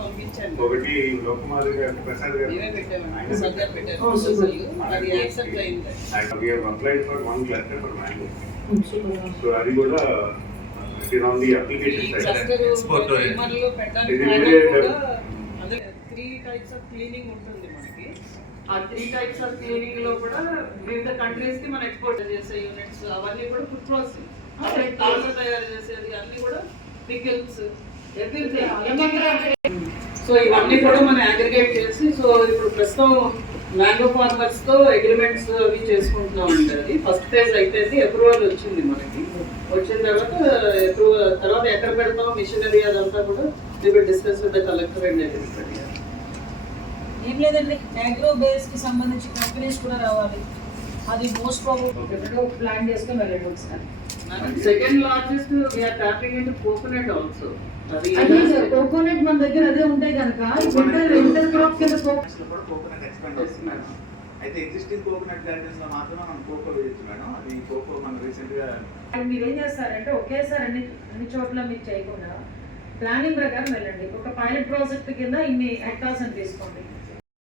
పంపించండి. ఒకటి లోకమాధవ్ గారు ప్రసాద్ గారు అది యాక్సెప్ట్ అయింది. we have applied for one cluster for mango. So అది కూడా it is on the application side. Export లో పెట్టడానికి కూడా అదే 3 types of cleaning ఉంటుంది మనకి. ఆ 3 types of cleaning లో కూడా వివిధ కంట్రీస్ కి మనం ఎక్స్పోర్ట్ చేసే యూనిట్స్ అవన్నీ కూడా ఫుడ్ ప్రాసెసింగ్ తాజా తయారు చేసేది అన్ని కూడా పికిల్స్ సో ఇవన్నీ కూడా మనం అగ్రిగేట్ చేసి సో ఇప్పుడు ప్రస్తుతం మ్యాంగో ఫార్మర్స్ తో అగ్రిమెంట్స్ అవి చేసుకుంటున్నాం అండి. అది ఫస్ట్ ఫేజ్ అయిపోయింది, అప్రూవల్ వచ్చింది మనకి. వచ్చిన తర్వాత ఎక్కడ పెడతాం మిషనరీ అదంతా కూడా discuss with the collector and agriculture. ఏం లేదండి, అగ్రో బేస్ కి సంబంధించి కంపెనీస్ కూడా రావాలి. అది మోస్ట్ ప్రాబబుల్ ప్లాన్ చేసుకొని వెళ్ళండి ఒకసారి. Second largest we are topping into coconut also. అది కోకోనట్ మన దగ్గర అదే ఉంటాయి కనుక ఇంటర్ క్రాప్ కింద కోకోనట్ ఎక్స్పాండ్ చేస్తుంది మేడం. అయితే ఎగ్జిస్టింగ్ కోకోనట్ గార్డెన్స్ లో మాత్రమే మనం కోకో వేయచ్చు మేడం. అది కోకో మనం రీసెంట్ గా మీరు ఏం చేస్తారంటే ఒకేసారి అన్ని చోట్ల మీరు చేయకుండా ప్లానింగ్ ప్రకారం వెళ్ళండి. ఒక పైలట్ ప్రాజెక్ట్ కింద ఇన్ని హెక్టార్స్ అని తీసుకోండి.